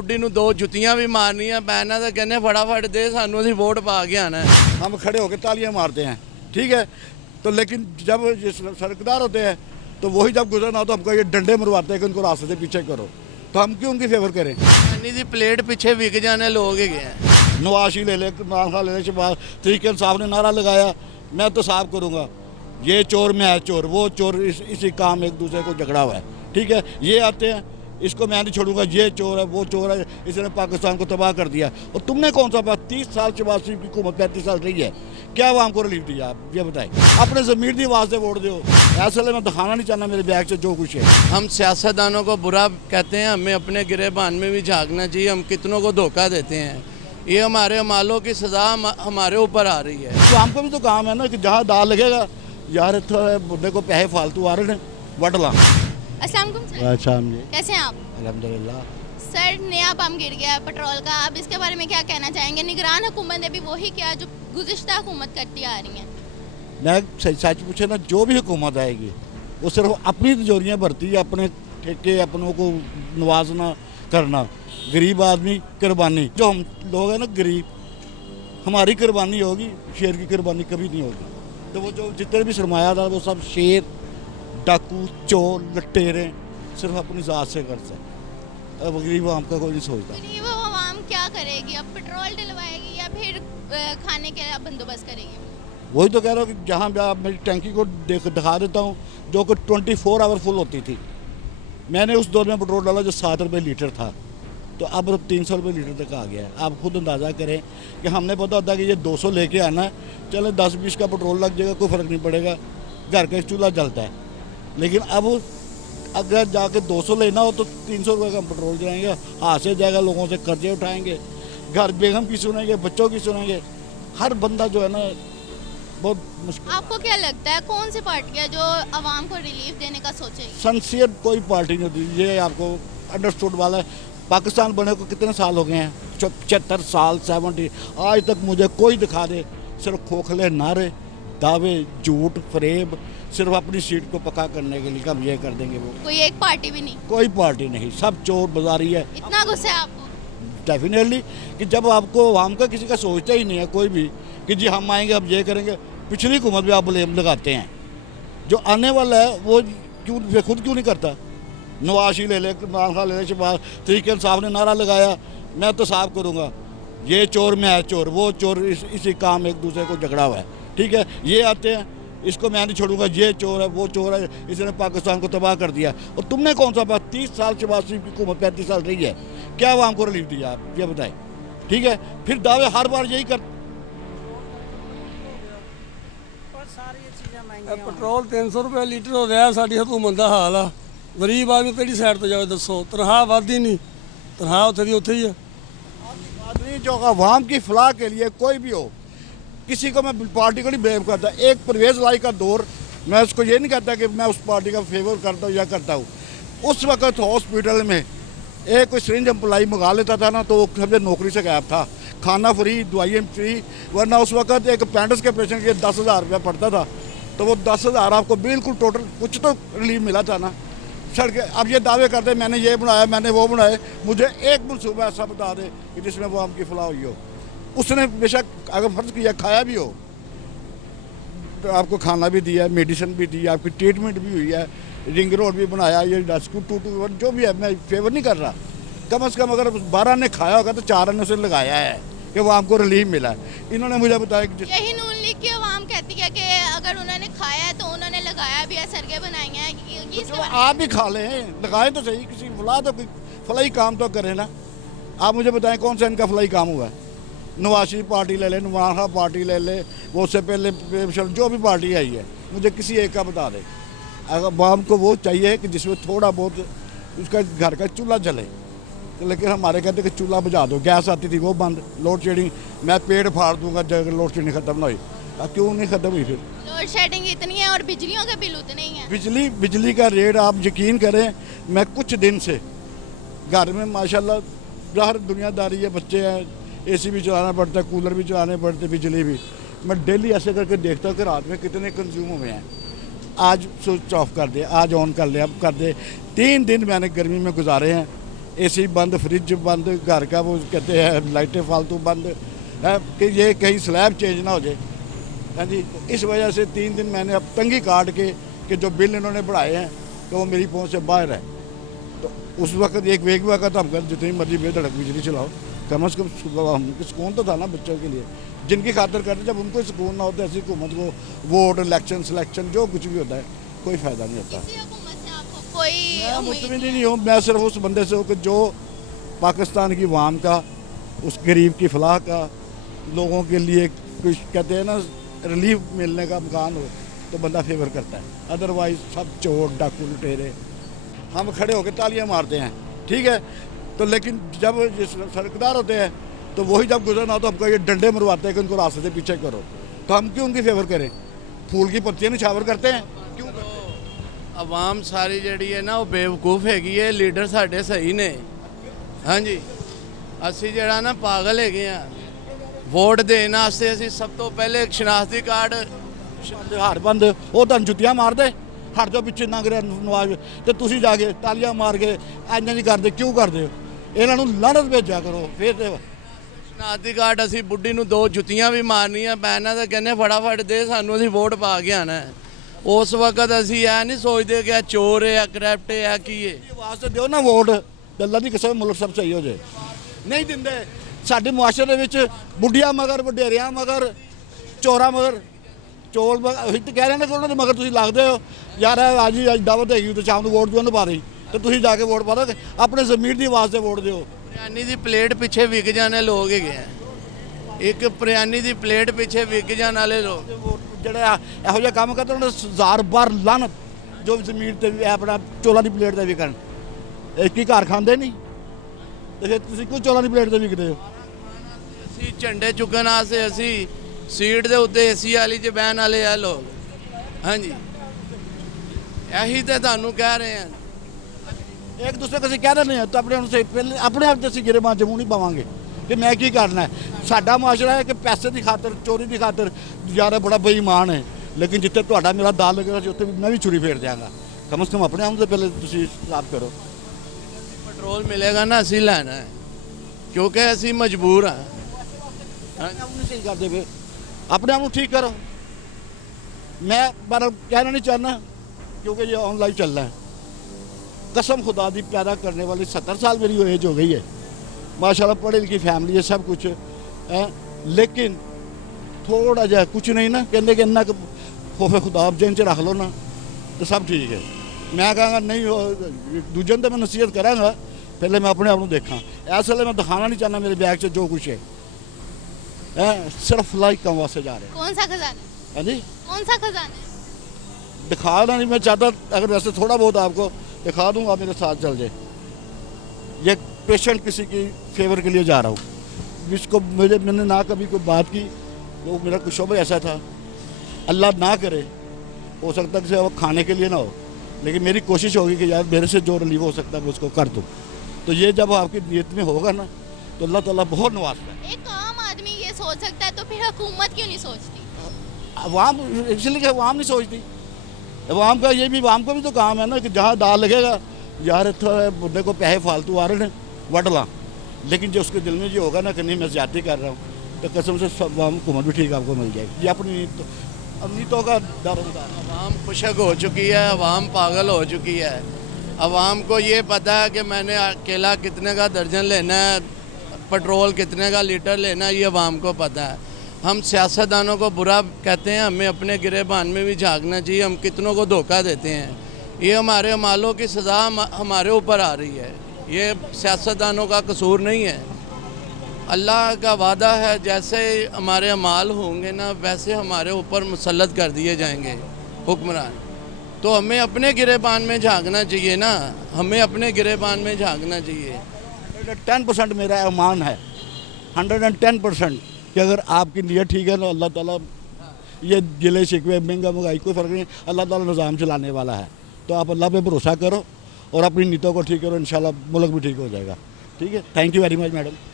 बुढ़ी नूं दो जुत्तियां भी मारनियां पैना तो कहने फटाफट दे सानू असीं वोट पा के आना है। हम खड़े होकर तालियां मारते हैं, ठीक है, तो लेकिन जब ये सरकदार होते हैं तो वही जब गुजरना हो तो हमको ये डंडे मरवाते हैं कि उनको रास्ते से पीछे करो, तो हम क्यों उनकी फेवर करें। पानी दी प्लेट पीछे विक जाने लोग हैं। नवाज शरीफ ले ले, इमरान खान ले ले, शहबाज तरीके इंसाफ ने नारा लगाया मैं तो साफ करूँगा, ये चोर मैं चोर, वो चोर, इसी काम एक दूसरे को झगड़ा हुआ है, ठीक है। ये आते हैं, इसको मैं नहीं छोड़ूंगा, ये चोर है, वो चोर है, इसने पाकिस्तान को तबाह कर दिया। और तुमने कौन सा बात 30 साल शहबाज शरीफ की हुकूमत 35 साल रही है, क्या आवाम को रिलीफ दिया आप ये बताएं। अपने ज़मीर की आवाज़ से वोट दो। ऐसे मैं दिखाना नहीं चाहना मेरे बैग से जो कुछ है। हम सियासतदानों को बुरा कहते हैं, हमें अपने गिरेबान में भी झांकना चाहिए। हम कितनों को धोखा देते हैं, ये हमारे अमालों की सज़ा हमारे ऊपर आ रही है। तो हमको भी तो काम है ना कि जहाँ दाल लगेगा यार इतने बुढ़े को पैसे फालतू आ रहे हैं वट ला। अस्सलाम वालेकुम सर, अच्छा जी, कैसे हैं आप? अल्हम्दुलिल्लाह। सर नया बम गिर गया है पेट्रोल का, अब इसके बारे में क्या कहना चाहेंगे? निगरान हुकूमत ने भी वही किया जो गुज़िश्ता हुकूमत करती आ रही है। मैं सच पूछे ना, जो भी हुकूमत आएगी वो सिर्फ अपनी तिजोरियाँ भरती है, अपने ठेके अपनों को नवाजना करना। गरीब आदमी कुर्बानी, जो हम लोग हैं ना गरीब, हमारी कुर्बानी होगी, शेर की कुर्बानी कभी नहीं होगी। तो वो जो जितने भी सरमायादार वो सब शेर, डाकू, चोर, लटेरे सिर्फ अपनी ज़ात से करते हैं। अब गरीब आम का कोई नहीं सोचता। नहीं, वो आवाम क्या करेगी? अब पेट्रोल डलवाएगी या फिर खाने के बंदोबस्त करेगी? वही तो कह रहा हूँ कि जहाँ मैं मेरी टैंकी को दिखा देता हूँ जो कि 24 आवर फुल होती थी। मैंने उस दौर में पेट्रोल डाला जो 7 रुपये लीटर था, तो अब 300 रुपये लीटर तक आ गया है। आप खुद अंदाज़ा करें कि हमने पता होता कि ये 200 लेके आना है, चले 10-20 का पेट्रोल लग जाएगा, कोई फ़र्क नहीं पड़ेगा, घर का चूल्हा जलता है। लेकिन अब अगर जाके 200 लेना हो तो 300 रुपये का पेट्रोल जाएंगे, हाथ से जाएगा, लोगों से कर्जे उठाएंगे, घर बेगम की सुनेंगे, बच्चों की सुनेंगे, हर बंदा जो है ना बहुत मुश्किल। आपको क्या लगता है कौन सी पार्टी है जो आवाम को रिलीफ देने का सोचेगी? सिंसियर कोई पार्टी नहीं होती, ये आपको अंडरस्टूड वाला है। पाकिस्तान बने को कितने साल हो गए हैं? 75 साल, 70। आज तक मुझे कोई दिखा दे, सिर्फ खोखले नारे, दावे, झूठ, फरेब, सिर्फ अपनी सीट को पक्का करने के लिए हम ये कर देंगे। वो कोई एक पार्टी भी नहीं? कोई पार्टी नहीं, सब चोर बाजारी है। इतना गुस्सा है आपको? डेफिनेटली कि जब आपको आवाम का किसी का सोचता ही नहीं है कोई भी कि जी हम आएंगे अब ये करेंगे। पिछली हुकूमत भी आप ब्लेम लगाते हैं, जो आने वाला है वो क्यों खुद क्यों नहीं करता। नवाज शरीफ ले ले, इमरान खान ले ले, शहबाज तरीके इंसाफ ने नारा लगाया मैं तो साफ करूँगा, ये चोर मैं चोर, वो चोर, इसी काम एक दूसरे को झगड़ा हुआ है, ठीक है। ये आते हैं, इसको मैं नहीं छोड़ूंगा, ये चोर है, वो चोर है, इसने पाकिस्तान को तबाह कर दिया। और तुमने कौन सा बात 30 साल शहबाज शरीफ की हुकूमत 35 साल रही है, क्या आवाम को रिलीफ दिया आप ये बताएं, ठीक है। फिर दावे हर बार यही कर। पेट्रोल 300 रुपये लीटर हो रहा है, साड़ी हुकूमत का हाल आ। गरीब आदमी किहड़ी साइड तो जाए दसो, तनख्वाह वधदी नहीं, तनख्वाह उत्थे दी उत्थे ही है। आदमी जो आवाम की फलाह के लिए कोई भी हो, किसी को मैं पार्टी को नहीं ब्लेम करता। एक परवेज़ लाई का दौर, मैं उसको ये नहीं कहता कि मैं उस पार्टी का फेवर करता हूँ या करता हूँ। उस वक्त हॉस्पिटल में एक कोई सिरिंज एम्प्लाई मंगा लेता था ना तो वो समझे नौकरी से गायब था, खाना फ्री, दवाइयाँ फ्री। वरना उस वक्त एक अपेंडिक्स के पेशेंट के 10,000 रुपया पड़ता था, तो वो 10,000 आपको बिल्कुल टोटल कुछ तो रिलीफ मिला था ना। सड़क अब ये दावे करते मैंने ये बनाया, मैंने वो बनाए, मुझे एक मनसूबा ऐसा बता दे कि जिसमें वो आम की फलाह हुई हो। उसने बेशक अगर फर्ज किया खाया भी हो, तो आपको खाना भी दिया, मेडिसिन भी दी, आपकी ट्रीटमेंट भी हुई है, रिंग रोड भी बनाया, ये रेस्क्यू 221 जो भी है, मैं फेवर नहीं कर रहा। कम से कम अगर 12 ने खाया होगा तो 4 ने उसे लगाया है कि वो आपको रिलीफ मिला है। इन्होंने मुझे बताया कि यही नून लीग की आवाम कहती है कि अगर उन्होंने खाया है तो उन्होंने लगाया भी है, सरगे बनाई हैं। तो आप भी खा लें, लगाएं तो सही, किसी फलाह तो फलाई काम तो करें ना। आप मुझे बताएं कौन सा इनका फलाई काम हुआ है? नवाज शरीफ पार्टी ले लें, इमरान खान पार्टी ले लें, वो उससे पहले जो भी पार्टी आई है, मुझे किसी एक का बता दें। अगर आवाम को वो चाहिए कि जिसमें थोड़ा बहुत उसका घर का चूल्हा जले, तो लेकिन हमारे कहते कि चूल्हा बुझा दो, गैस आती थी वो बंद, लोड शेडिंग मैं पेड़ फाड़ दूंगा जब लोड शेडिंग खत्म ना हुई। अब क्यों नहीं खत्म हुई? फिर लोड शेडिंग इतनी है और बिजलियों के बिल उतने ही हैं। बिजली का रेट आप यकीन करें, मैं कुछ दिन से घर में माशाल्लाह बाहर दुनियादारी है, बच्चे हैं, एसी भी चलाना पड़ता है, कूलर भी चलाने पड़ते, बिजली भी। मैं डेली ऐसे करके देखता हूँ कि रात में कितने कंज्यूम हुए हैं। आज स्विच ऑफ कर दे, आज ऑन कर ले, अब कर दे। 3 दिन मैंने गर्मी में गुजारे हैं। एसी बंद, फ्रिज बंद, घर का वो कहते हैं लाइटें फालतू बंद है कि ये कहीं स्लैब चेंज ना हो जाए। हाँ जी, तो इस वजह से 3 दिन मैंने अब तंगी काट के कि जो बिल इन्होंने बढ़ाए हैं तो वो मेरी पहुंच से बाहर है। तो उस वक्त एक वेग वक्त हम कर जितनी मर्जी बेधड़क बिजली चलाओ, कम से कम हमको सुकून तो था ना बच्चों के लिए, जिनकी खातर करते जब उनको सुकून ना होता ऐसी हुकूमत को वोट इलेक्शन सिलेक्शन जो कुछ भी होता है कोई फ़ायदा नहीं होता। इसी हुकूमत से आपको कोई मैं उम्मीद मुतमिन ही नहीं हूँ, मैं सिर्फ उस बंदे से हूँ कि जो पाकिस्तान की अवाम का, उस गरीब की फलाह का, लोगों के लिए कुछ कहते हैं ना रिलीफ मिलने का मकान हो तो बंदा फेवर करता है। अदरवाइज सब चोर डाकू लुटेरे हम खड़े होकर तालियां मारते हैं, ठीक है। तो लेकिन जब ये सड़कदार होते हैं तो वही जब गुजरना हो तो हमको ये डंडे मरवाते हैं कि उनको रास्ते से पीछे करो। तो हम क्यों उनकी फेवर करें? फूल की पत्तियां निछावर करते हैं क्यों? आवाम सारी ਜਿਹੜੀ ਹੈ ਨਾ ਉਹ ਬੇਵਕੂਫ ਹੈਗੀ ਹੈ, ਲੀਡਰ ਸਾਡੇ ਸਹੀ ਨੇ। ਹਾਂਜੀ, ਅਸੀਂ ਜਿਹੜਾ ਨਾ ਪਾਗਲ ਹੈਗੇ ਆ। ਵੋਟ ਦੇਣ ਵਾਸਤੇ ਅਸੀਂ ਸਭ ਤੋਂ ਪਹਿਲੇ ਸ਼ਨਾਖਤੀ ਕਾਰਡ ਹਾਰ ਬੰਦ ਉਹ ਤੁਹਾਨੂੰ ਜੁੱਤੀਆਂ ਮਾਰਦੇ, ਹਟ ਜਾਓ ਪਿੱਛੇ ਲੰਘ ਰਿਹਾ ਨਵਾਜ਼, ਤੇ ਤੁਸੀਂ ਜਾ ਕੇ ਤਾਲੀਆਂ ਮਾਰ ਕੇ ਇੰਝ ਨਹੀਂ ਕਰਦੇ, ਕਿਉਂ ਕਰਦੇ ਹੋ? ਇਹਨਾਂ ਨੂੰ ਲਾਹਨਤ ਭੇਜਿਆ ਕਰੋ। ਫਿਰ ਤੇ ਸ਼ਨਾਖਤੀ ਕਾਰਡ ਅਸੀਂ ਬੁੱਢੀ ਨੂੰ 2 ਜੁੱਤੀਆਂ ਵੀ ਮਾਰਨੀਆਂ ਪੈਣਾ ਤਾਂ ਕਹਿੰਦੇ ਫਟਾਫਟ ਦੇ ਸਾਨੂੰ, ਅਸੀਂ ਵੋਟ ਪਾ ਕੇ ਆਣਾ। ਉਸ ਵਕਤ ਅਸੀਂ ਇਹ ਨਹੀਂ ਸੋਚਦੇ ਕਿ ਇਹ ਚੋਰ ਹੈ, ਕਰਪਟ ਹੈ, ਕੀ ਹੈ। ਆਵਾਜ਼ ਤੇ ਦਿਓ ਨਾ ਵੋਟ, ਤੇ ਅੱਲਾ ਦੀ ਕਸਮ ਮੁਲਕ ਸਭ ਸਹੀ ਹੋ ਜਾਏ। ਨਹੀਂ ਦਿੰਦੇ, ਸਾਡੇ ਮੁਆਸ਼ਰੇ ਵਿੱਚ ਬੁੱਢੀਆਂ ਮਗਰ, ਵਡੇਰਿਆਂ ਮਗਰ, ਚੋਰਾਂ ਮਗਰ, ਚੋਲ ਅਸੀਂ ਤਾਂ ਕਹਿ ਰਹੇ ਨੇ ਕਿ ਉਹਨਾਂ ਦੇ ਮਗਰ ਤੁਸੀਂ ਲੱਗਦੇ ਹੋ। ਯਾਰ ਅੱਜ ਦਾਵਤ ਹੈਗੀ ਤੇ ਸ਼ਾਮ ਨੂੰ ਵੋਟ ਦਿਓ ਨਾ ਪਾ ਦੇ, ਤੇ ਤੁਸੀਂ ਜਾ ਕੇ ਵੋਟ ਪਾ ਦਿਓ, ਆਪਣੇ ਜ਼ਮੀਰ ਦੀ ਆਵਾਜ਼ ਤੇ ਵੋਟ ਦਿਓ। ਬਿਰਿਆਨੀ ਦੀ ਪਲੇਟ ਪਿੱਛੇ ਵਿਕ ਜਾਣੇ ਲੋਕ ਹੈਗੇ ਆ, ਇੱਕ ਬਿਰਿਆਨੀ ਦੀ ਪਲੇਟ ਪਿੱਛੇ ਵਿਕ ਜਾਣ ਵਾਲੇ ਲੋਕ ਜਿਹੜਾ ਇਹੋ ਜਿਹਾ ਕੰਮ ਕਰਦੇ ਉਹਨਾਂ ਨੂੰ 1000 ਬਾਰ ਲਾਨਤ, ਜੋ ਜ਼ਮੀਨ ਤੇ ਵੀ ਆਪਣਾ ਚੋਲਾਂ ਦੀ ਪਲੇਟ ਤੇ ਵਿਕਣ। ਇੱਕ ਹੀ ਘਰ ਖਾਂਦੇ ਨਹੀਂ ਤੇ ਫਿਰ ਤੁਸੀਂ ਕਿਉਂ ਚੋਲਾਂ ਦੀ ਪਲੇਟ ਤੇ ਵਿਕਦੇ ਹੋ? ਅਸੀਂ ਝੰਡੇ ਚੁੱਕਣ ਵਾਸਤੇ ਅਸੀਂ ਸੀਟ ਦੇ ਉੱਤੇ ਏਸੀ ਵਾਲੀ 'ਚ ਬਹਿਣ ਵਾਲੇ ਆ ਲੋਕ। ਹਾਂਜੀ, ਇਹੀ ਤਾਂ ਤੁਹਾਨੂੰ ਕਹਿ ਰਹੇ ਹਾਂ। ਇੱਕ ਦੂਸਰੇ को ਅਸੀਂ ਕਹਿ ਰਹੇ ਹਾਂ ਤਾਂ ਆਪਣੇ ਆਪ ਸੇ ਪਹਿਲੇ ਆਪਣੇ ਆਪ 'ਚ ਅਸੀਂ ਗਿਰੇਬਾਨ 'ਚ ਮੂੰਹ ਨਹੀਂ ਪਾਵਾਂਗੇ ਕਿ ਮੈਂ ਕੀ ਕਰਨਾ ਹੈ। ਸਾਡਾ ਮੁਆਸ਼ਰਾ ਹੈ ਕਿ ਪੈਸੇ ਦੀ ਖਾਤਰ, ਚੋਰੀ ਦੀ ਖਾਤਰ ਯਾਰ ਬੜਾ ਬੇਈਮਾਨ ਹੈ, ਲੇਕਿਨ ਜਿੱਥੇ ਤੁਹਾਡਾ ਮੇਰਾ ਦਾਲ ਲੱਗੇਗਾ ਉੱਥੇ ਵੀ ਮੈਂ ਵੀ ਛੁਰੀ ਫੇਰ ਦਿਆਂਗਾ। ਕਮ ਸੇ ਕਮ ਆਪਣੇ ਆਪ ਤੋਂ ਪਹਿਲੇ ਤੁਸੀਂ ਸਾਫ਼ ਕਰੋ। ਪੈਟਰੋਲ ਮਿਲੇਗਾ ਨਾ ਅਸੀਂ ਲੈਣਾ ਹੈ, ਕਿਉਂਕਿ ਅਸੀਂ ਮਜਬੂਰ ਹਾਂ। ਆਪਣੇ ਆਪ ਨੂੰ ਸਹੀ ਕਰਦੇ ਪਏ, अपने आप को ठीक करो। मैं बार कहना नहीं चाहना क्योंकि ये ऑनलाइन चल रहा है। कसम खुदा दी पैदा करने वाली 70 साल मेरी एज हो गई है, माशाल्लाह पढ़ी लिखी फैमिली है, सब कुछ है, लेकिन थोड़ा जा कुछ नहीं ना कहते कि इन्ना खौफे खुदा जेन च रख लो ना तो सब ठीक है। मैं कहूँगा नहीं, दूजे तो मैं नसीहत कराँगा, पहले मैं अपने आप को देखा। इस वे मैं दिखाना नहीं चाहना मेरे बैग से जो कुछ है, सिर्फ लाइक कम वास्ते जा रहे हैं। कौन सा खजाना? हाँ जी, कौन सा खजाना? दिखाना नहीं मैं चाहता, अगर वैसे थोड़ा बहुत आपको दिखा दूंगा, मेरे साथ चल जाए। ये पेशेंट किसी की फेवर के लिए जा रहा हूँ, जिसको मैंने ना कभी कोई बात की, वो मेरा कुछ शोबा ऐसा था, अल्लाह ना करे, हो सकता है कि वो खाने के लिए ना हो, लेकिन मेरी कोशिश होगी कि यार मेरे से जो रिलीव हो सकता है मैं उसको कर दूँ। तो ये जब आपकी नीयत में होगा ना तो अल्लाह ताला बहुत नवाजता है। एक आम आदमी ये सोच सकता है तो फिर हुकूमत क्यों नहीं सोचती? अवाम इसलिए कि अवाम नहीं सोचती, अवाम का ये भी, अवाम का भी तो काम है ना कि जहाँ दाल लगेगा यार इतना बंदे को पैसे फालतू आ रहे हैं वट ला, लेकिन जो उसके दिल में ये होगा ना कि नहीं मैं ज्यादती कर रहा हूँ, तो कसम से अवाम हुकूमत भी ठीक आपको मिल जाएगी। ये अपनी नीतों का दारोमदार। अवाम खुशक हो चुकी है, अवाम पागल हो चुकी है। अवाम को ये पता है कि मैंने केला कितने का दर्जन लेना है, पेट्रोल कितने का लीटर लेना है, ये अवाम को पता है। हम सियासतदानों को बुरा कहते हैं, हमें अपने गिरेबान में भी झांकना चाहिए। हम कितनों को धोखा देते हैं, ये हमारे अमालों की सज़ा हमारे ऊपर आ रही है। ये सियासतदानों का कसूर नहीं है, अल्लाह का वादा है जैसे हमारे अमाल होंगे ना वैसे हमारे ऊपर मुसल्लत कर दिए जाएंगे हुक्मरान। तो हमें अपने गिरेबान में झांकना चाहिए ना, हमें अपने गिरेबान में झांकना चाहिए। 110% मेरा ईमान है, 110% कि अगर आपकी नीयत ठीक है तो अल्लाह ताला ये गिले शिकवे महंगा महंगाई कोई फ़र्क नहीं, अल्लाह ताला निज़ाम चलाने वाला है। तो आप अल्लाह पे भरोसा करो और अपनी नीयतों को ठीक करो, इंशाल्लाह मुल्क भी ठीक हो जाएगा। ठीक है, thank you very much madam.